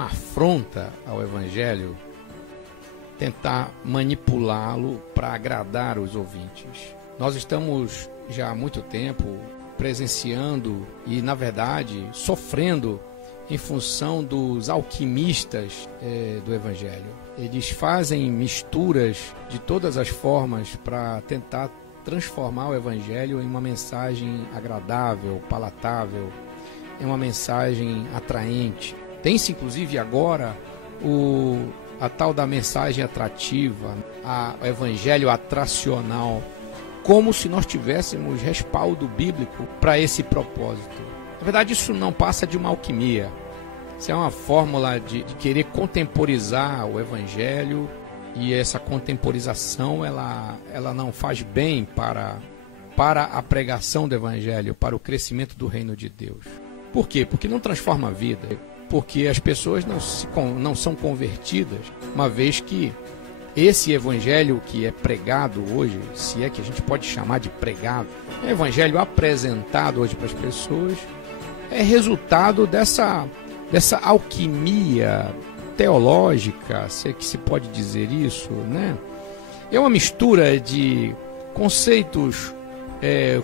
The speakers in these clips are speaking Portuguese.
uma afronta ao Evangelho tentar manipulá-lo para agradar os ouvintes. Nós estamos já há muito tempo presenciando e, na verdade, sofrendo em função dos alquimistas do Evangelho. Eles fazem misturas de todas as formas para tentar transformar o Evangelho em uma mensagem agradável, palatável, em uma mensagem atraente. Tem-se, inclusive, agora a tal da mensagem atrativa, o Evangelho atracional, como se nós tivéssemos respaldo bíblico para esse propósito. Na verdade, isso não passa de uma alquimia. Isso é uma fórmula de querer contemporizar o Evangelho, e essa contemporização ela não faz bem para a pregação do Evangelho, para o crescimento do reino de Deus. Por quê? Porque não transforma a vida, porque as pessoas não são convertidas, uma vez que esse Evangelho que é pregado hoje, se é que a gente pode chamar de pregado, o Evangelho apresentado hoje para as pessoas, é resultado dessa alquimia teológica, se é que se pode dizer isso, né? É uma mistura de conceitos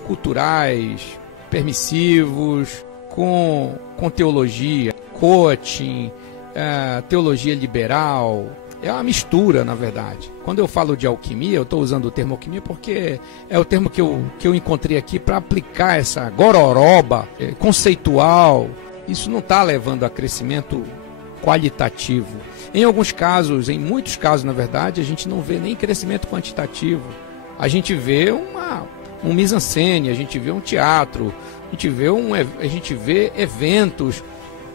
culturais, permissivos, com teologia, coaching, teologia liberal. É uma mistura, na verdade. Quando eu falo de alquimia, eu estou usando o termo alquimia porque é o termo que eu encontrei aqui para aplicar essa gororoba conceitual. Isso não está levando a crescimento qualitativo. Em alguns casos, em muitos casos, na verdade, a gente não vê nem crescimento quantitativo. A gente vê um mise-en-scène, a gente vê um teatro, a gente vê eventos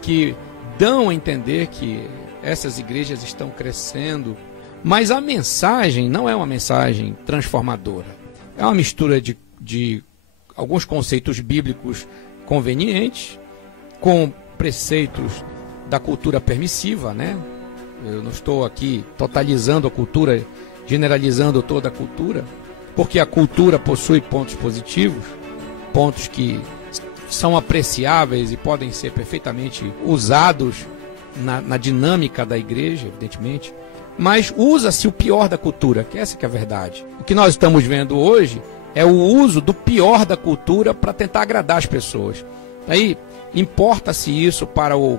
que dão a entender que essas igrejas estão crescendo, mas a mensagem não é uma mensagem transformadora. É uma mistura de alguns conceitos bíblicos convenientes com preceitos da cultura permissiva, né? Eu não estou aqui totalizando a cultura, generalizando toda a cultura, porque a cultura possui pontos positivos, pontos que são apreciáveis e podem ser perfeitamente usados na dinâmica da igreja, evidentemente, mas usa-se o pior da cultura, que essa que é a verdade. O que nós estamos vendo hoje é o uso do pior da cultura para tentar agradar as pessoas. Aí, importa-se isso para o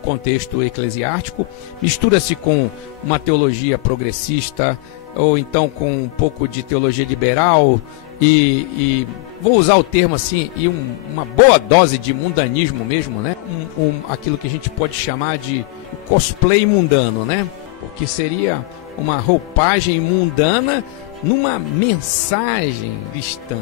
contexto eclesiástico, mistura-se com uma teologia progressista, ou então com um pouco de teologia liberal, e vou usar o termo assim, e uma boa dose de mundanismo mesmo, né? Aquilo que a gente pode chamar de cosplay mundano, né? Porque seria uma roupagem mundana numa mensagem cristã.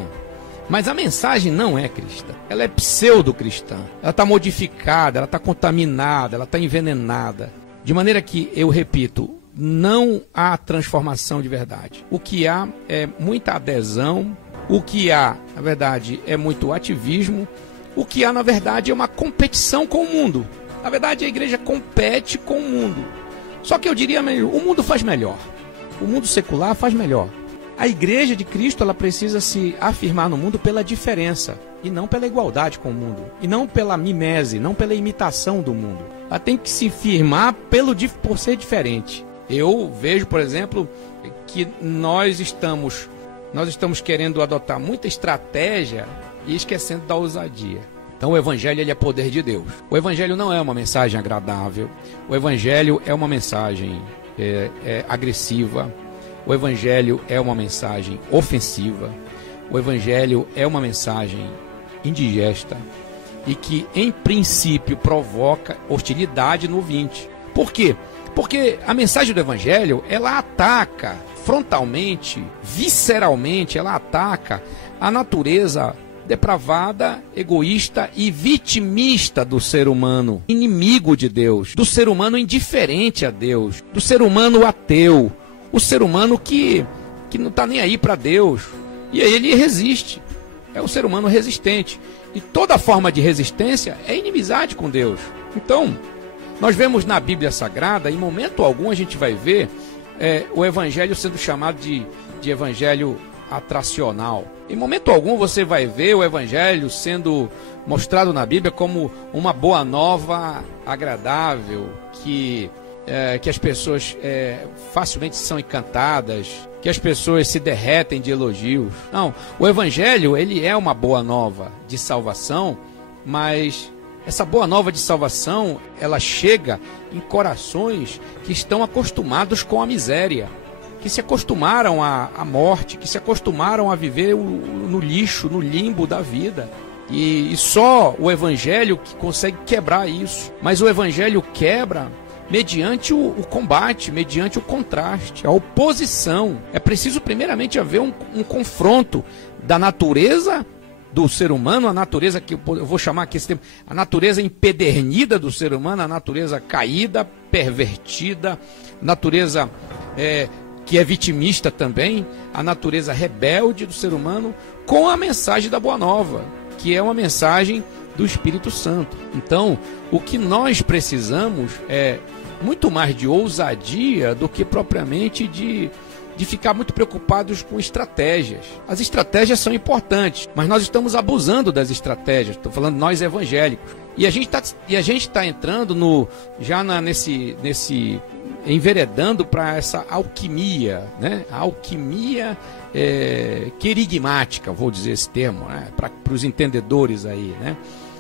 Mas a mensagem não é cristã, ela é pseudo-cristã, ela está modificada, ela está contaminada, ela está envenenada. De maneira que, eu repito, não há transformação de verdade. O que há é muita adesão, o que há, na verdade, é muito ativismo, o que há, na verdade, é uma competição com o mundo. Na verdade, a igreja compete com o mundo. Só que eu diria melhor, o mundo faz melhor. O mundo secular faz melhor. A igreja de Cristo, ela precisa se afirmar no mundo pela diferença, e não pela igualdade com o mundo, e não pela mimese, não pela imitação do mundo. Ela tem que se firmar por ser diferente. Eu vejo, por exemplo, que nós estamos querendo adotar muita estratégia e esquecendo da ousadia. Então o Evangelho ele é poder de Deus. O Evangelho não é uma mensagem agradável. O Evangelho é uma mensagem agressiva. O Evangelho é uma mensagem ofensiva. O Evangelho é uma mensagem indigesta e que, em princípio, provoca hostilidade no ouvinte. Por quê? Porque a mensagem do Evangelho, ela ataca frontalmente, visceralmente, ela ataca a natureza depravada, egoísta e vitimista do ser humano, inimigo de Deus, do ser humano indiferente a Deus, do ser humano ateu, o ser humano que não está nem aí para Deus, e aí ele resiste, é o ser humano resistente, e toda forma de resistência é inimizade com Deus. Então, nós vemos na Bíblia Sagrada, em momento algum a gente vai ver o Evangelho sendo chamado de Evangelho atracional. Em momento algum você vai ver o evangelho sendo mostrado na Bíblia como uma boa nova agradável, que as pessoas facilmente são encantadas, que as pessoas se derretem de elogios. Não, o evangelho, ele é uma boa nova de salvação, mas essa boa nova de salvação, ela chega em corações que estão acostumados com a miséria, que se acostumaram à morte, que se acostumaram a viver no lixo, no limbo da vida. E só o evangelho que consegue quebrar isso. Mas o evangelho quebra mediante o combate, mediante o contraste, a oposição. É preciso primeiramente haver um confronto da natureza do ser humano, a natureza que eu vou chamar aqui esse tempo, a natureza empedernida do ser humano, a natureza caída, pervertida, natureza que é vitimista também, a natureza rebelde do ser humano, com a mensagem da Boa Nova, que é uma mensagem do Espírito Santo. Então, o que nós precisamos é muito mais de ousadia do que propriamente de ficar muito preocupados com estratégias. As estratégias são importantes, mas nós estamos abusando das estratégias. Estou falando nós evangélicos. E a gente está entrando nesse enveredando para essa alquimia, né? A alquimia querigmática, vou dizer esse termo, né? Para os entendedores aí, né?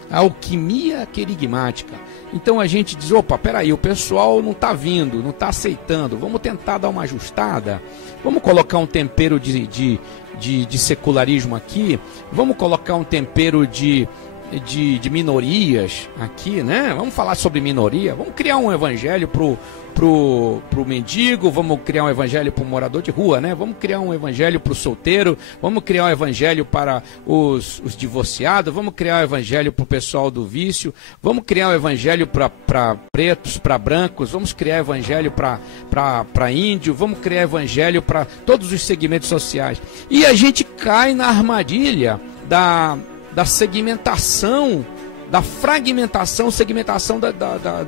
A alquimia querigmática. Então a gente diz, opa, peraí, o pessoal não está vindo, não está aceitando, vamos tentar dar uma ajustada, vamos colocar um tempero de secularismo aqui, vamos colocar um tempero de minorias aqui, né? Vamos falar sobre minoria, vamos criar um evangelho pro mendigo, vamos criar um evangelho pro morador de rua, né? Vamos criar um evangelho pro solteiro, vamos criar um evangelho para os divorciados, vamos criar um evangelho pro pessoal do vício, vamos criar um evangelho para pretos, para brancos, vamos criar evangelho para índio, vamos criar evangelho para todos os segmentos sociais. E a gente cai na armadilha da segmentação, da fragmentação, segmentação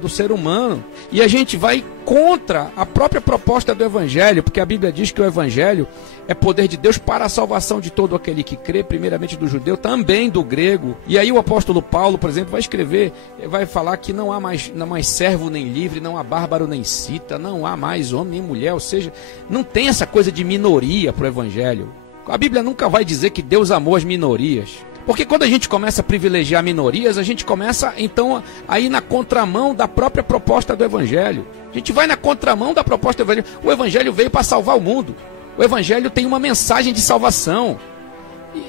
do ser humano. E a gente vai contra a própria proposta do Evangelho, porque a Bíblia diz que o Evangelho é poder de Deus para a salvação de todo aquele que crê, primeiramente do judeu, também do grego. E aí o apóstolo Paulo, por exemplo, vai escrever, vai falar que não há mais servo nem livre, não há bárbaro nem cita, não há mais homem nem mulher, ou seja, não tem essa coisa de minoria para o Evangelho. A Bíblia nunca vai dizer que Deus amou as minorias. Porque quando a gente começa a privilegiar minorias, a gente começa, então, a ir na contramão da própria proposta do Evangelho. A gente vai na contramão da proposta do Evangelho. O Evangelho veio para salvar o mundo. O Evangelho tem uma mensagem de salvação.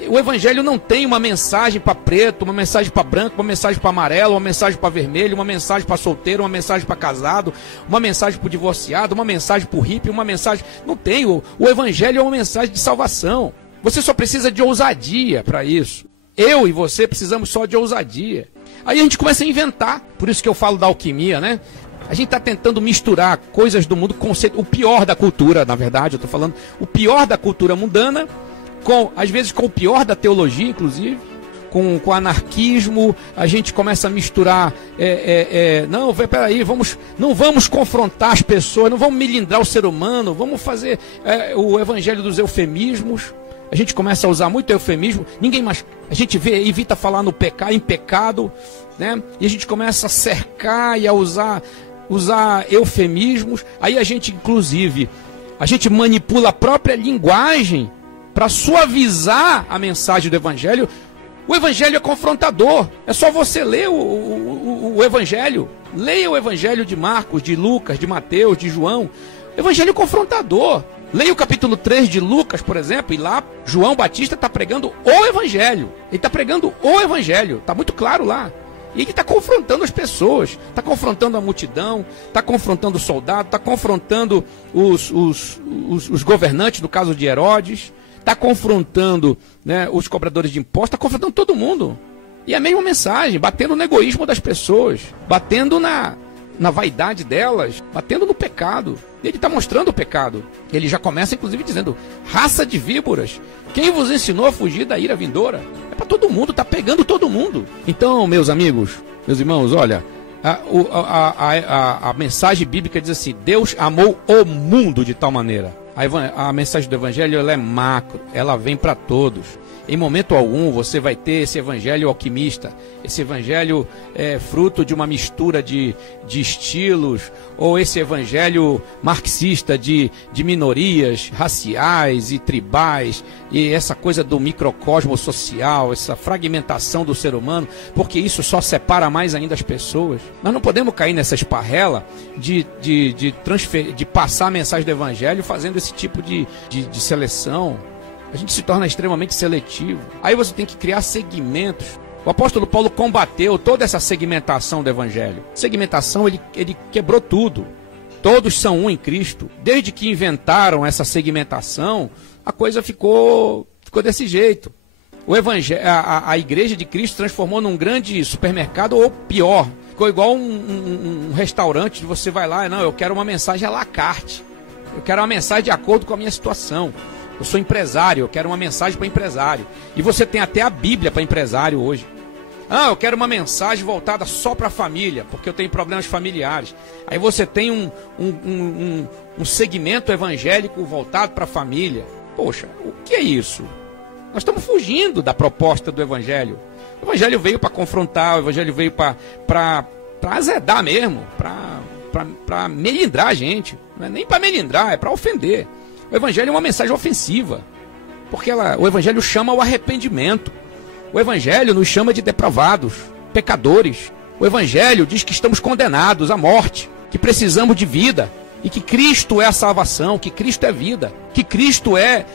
O Evangelho não tem uma mensagem para preto, uma mensagem para branco, uma mensagem para amarelo, uma mensagem para vermelho, uma mensagem para solteiro, uma mensagem para casado, uma mensagem para o divorciado, uma mensagem para o hippie, uma mensagem... Não tem. O Evangelho é uma mensagem de salvação. Você só precisa de ousadia para isso. Eu e você precisamos só de ousadia. Aí a gente começa a inventar. Por isso que eu falo da alquimia, né? A gente está tentando misturar coisas do mundo, o pior da cultura, na verdade, eu estou falando, o pior da cultura mundana, às vezes com o pior da teologia, inclusive, com anarquismo. A gente começa a misturar, não, peraí, não vamos confrontar as pessoas, não vamos melindrar o ser humano, vamos fazer o evangelho dos eufemismos. A gente começa a usar muito eufemismo, a gente evita falar em pecado, né? E a gente começa a cercar e a usar eufemismos. Aí a gente manipula a própria linguagem para suavizar a mensagem do Evangelho. O Evangelho é confrontador, é só você ler o Evangelho. Leia o Evangelho de Marcos, de Lucas, de Mateus, de João. Evangelho confrontador. Leia o capítulo 3 de Lucas, por exemplo, e lá João Batista está pregando o Evangelho. Ele está pregando o Evangelho, está muito claro lá. E ele está confrontando as pessoas, está confrontando a multidão, está confrontando o soldado, está confrontando os governantes, no caso de Herodes, está confrontando, né, os cobradores de impostos, está confrontando todo mundo. E a mesma mensagem, batendo no egoísmo das pessoas, batendo na vaidade delas, batendo no pecado. Ele está mostrando o pecado. Ele já começa, inclusive, dizendo: raça de víboras, quem vos ensinou a fugir da ira vindoura? É para todo mundo, está pegando todo mundo. Então, meus amigos, meus irmãos, olha, a mensagem bíblica diz assim: Deus amou o mundo de tal maneira. A mensagem do evangelho ela é macro, ela vem para todos. Em momento algum você vai ter esse evangelho alquimista, esse evangelho fruto de uma mistura de estilos, ou esse evangelho marxista de minorias raciais e tribais, e essa coisa do microcosmo social, essa fragmentação do ser humano, porque isso só separa mais ainda as pessoas. Nós não podemos cair nessa esparrela de passar a mensagem do evangelho fazendo esse tipo de seleção. A gente se torna extremamente seletivo. Aí você tem que criar segmentos. O apóstolo Paulo combateu toda essa segmentação do evangelho. Segmentação, ele quebrou tudo. Todos são um em Cristo. Desde que inventaram essa segmentação, a coisa ficou desse jeito. O evangelho, a igreja de Cristo transformou num grande supermercado, ou pior, ficou igual um restaurante. Você vai lá, não, eu quero uma mensagem à la carte. Eu quero uma mensagem de acordo com a minha situação. Eu sou empresário, eu quero uma mensagem para empresário. E você tem até a Bíblia para empresário hoje. Ah, eu quero uma mensagem voltada só para a família, porque eu tenho problemas familiares. Aí você tem um segmento evangélico voltado para a família. Poxa, o que é isso? Nós estamos fugindo da proposta do evangelho. O evangelho veio para confrontar, o evangelho veio para azedar mesmo, para melindrar a gente. Não é nem para melindrar, é para ofender. O evangelho é uma mensagem ofensiva, porque o evangelho chama ao arrependimento. O evangelho nos chama de depravados, pecadores. O evangelho diz que estamos condenados à morte, que precisamos de vida, e que Cristo é a salvação, que Cristo é vida, que Cristo é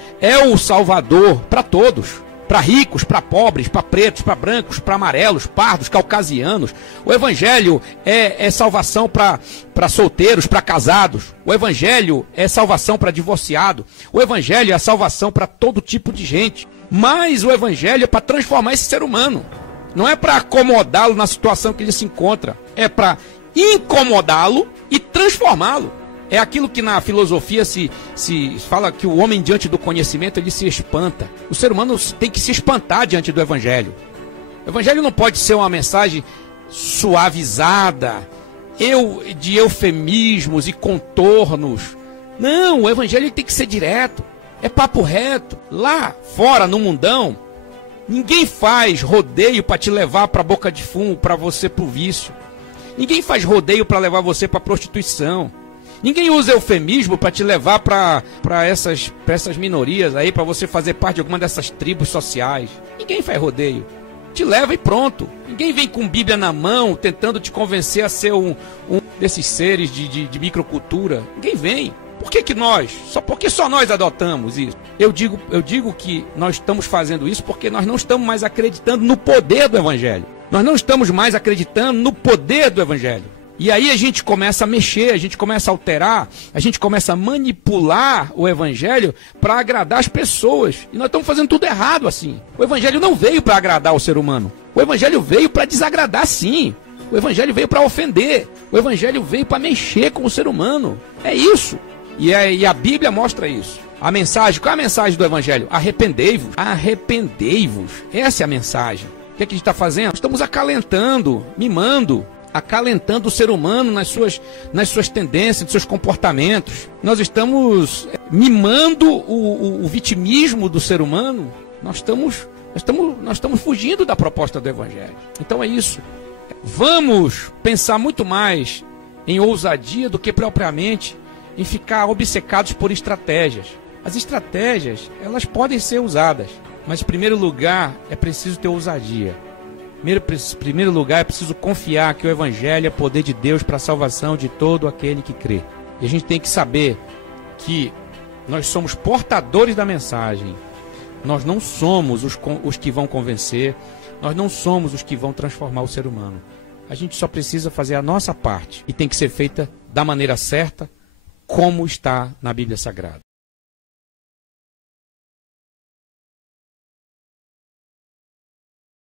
o Salvador para todos. Para ricos, para pobres, para pretos, para brancos, para amarelos, pardos, caucasianos. O evangelho é salvação para solteiros, para casados. O evangelho é salvação para divorciado. O evangelho é a salvação para todo tipo de gente. Mas o evangelho é para transformar esse ser humano. Não é para acomodá-lo na situação que ele se encontra. É para incomodá-lo e transformá-lo. É aquilo que na filosofia se fala que o homem diante do conhecimento ele se espanta. O ser humano tem que se espantar diante do evangelho. O evangelho não pode ser uma mensagem suavizada, de eufemismos e contornos. Não, o evangelho tem que ser direto. É papo reto. Lá fora, no mundão, ninguém faz rodeio para te levar para a boca de fumo, para você pro vício. Ninguém faz rodeio para levar você para prostituição. Ninguém usa eufemismo para te levar para essas minorias aí, para você fazer parte de alguma dessas tribos sociais. Ninguém faz rodeio. Te leva e pronto. Ninguém vem com Bíblia na mão tentando te convencer a ser um desses seres de microcultura. Ninguém vem. Por que nós? Porque só nós adotamos isso. Eu digo que nós estamos fazendo isso porque nós não estamos mais acreditando no poder do evangelho. Nós não estamos mais acreditando no poder do evangelho. E aí a gente começa a mexer, a gente começa a alterar, a gente começa a manipular o evangelho para agradar as pessoas. E nós estamos fazendo tudo errado assim. O evangelho não veio para agradar o ser humano. O evangelho veio para desagradar, sim. O evangelho veio para ofender. O evangelho veio para mexer com o ser humano. É isso. E a Bíblia mostra isso. A mensagem, qual é a mensagem do evangelho? Arrependei-vos. Arrependei-vos. Essa é a mensagem. O que a gente está fazendo? Estamos acalentando, mimando, acalentando o ser humano nas suas tendências, nos seus comportamentos. Nós estamos mimando o vitimismo do ser humano. Nós estamos fugindo da proposta do evangelho. Então é isso. Vamos pensar muito mais em ousadia do que propriamente em ficar obcecados por estratégias. As estratégias, elas podem ser usadas, mas em primeiro lugar é preciso ter ousadia. Em primeiro lugar, é preciso confiar que o evangelho é poder de Deus para a salvação de todo aquele que crê. E a gente tem que saber que nós somos portadores da mensagem. Nós não somos os que vão convencer. Nós não somos os que vão transformar o ser humano. A gente só precisa fazer a nossa parte. E tem que ser feita da maneira certa, como está na Bíblia Sagrada.